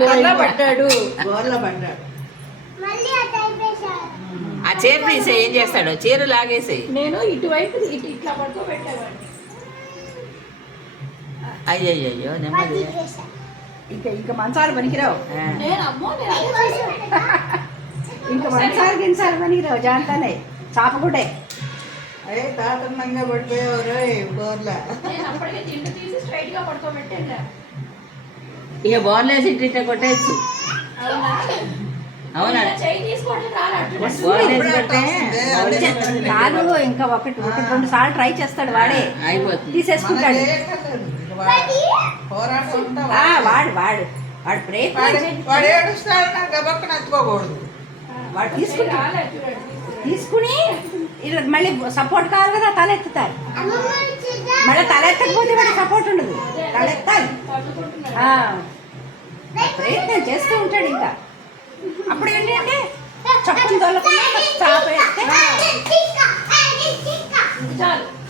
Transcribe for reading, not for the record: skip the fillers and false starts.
బోర్లా పడ్డాడు. ఆ చీర తీసే ఏం చేస్తాడో, చీర లాగేసేయి. నేను ఇటువైపు ఇట్లా పడుకోబెట్టేవాడిని. అయ్యయ్యో నెమ్మది. ఇంకా మంచాలు పనికిరావు. నేను అమ్మో ఇంకా మంచాలు గించాలు పనికిరావు. జాంతానే చాపగుడే. అయ్యే తాతన్నంగా పడిపోయేవారు బోర్లా. నేను అప్పటికే దిండు తీసి స్ట్రైట్ గా పడుకోబెట్టాను. ఇక బోర్లేసి ఇట్లా కొట్టేయచ్చు. అవునా? అవునా? చెయ్యి తీసుకోవడం రాలట్టు. బోర్లేసి కొడితే కాదు, ఇంకా ఒకటి రెండు సార్లు ట్రై చేస్తాడు వాడే, అయిపోతుంది. తీసేసుకుంటాడు. పోరాటం ఉందా? వాడు వాడు వాడు ప్రయత్నం వాడు ఏడుస్తాడు, నాకు గబక్కన ఎత్తుకోకూడదు. వాడు తీసుకుంటాడు. రాలేదు చూడండి. తీసుకుని ఇలా మళ్ళీ సపోర్ట్ కావాలి కదా, తల ఎత్తుతారు. మళ్ళీ తల ఎత్తకపోతే వాడికి సపోర్ట్ ఉండదు, తల ఎత్తాలి. పడుకుంటున్నాడు. ప్రయత్నం చేస్తూ ఉంటాడు ఇంకా.